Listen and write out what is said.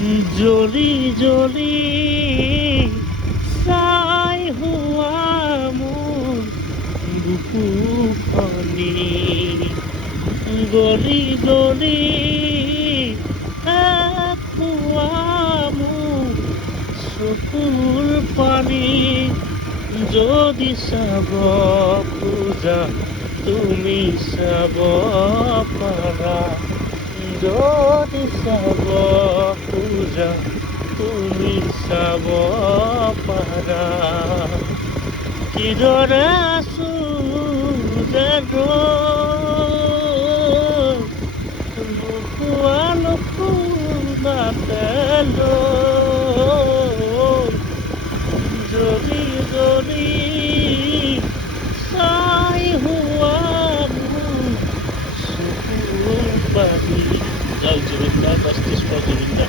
জ্বলি জ্বলি চাই হোৱা মোৰ বুকুখনি গলি গলি খোৱা মোৰ চকুৰ পানী যদি চাব খোজা তুমি চাব পাৰা যদি চাব খোজা তুমি চাব পাৰা কিদৰে আছো জানো নোপোৱা নোপোৱাতে যদি যদি চাই হোৱা মোৰ চকুৰ পানী জয় জুবিন দা, জাষ্টিছ ফৰ জুবিন দা।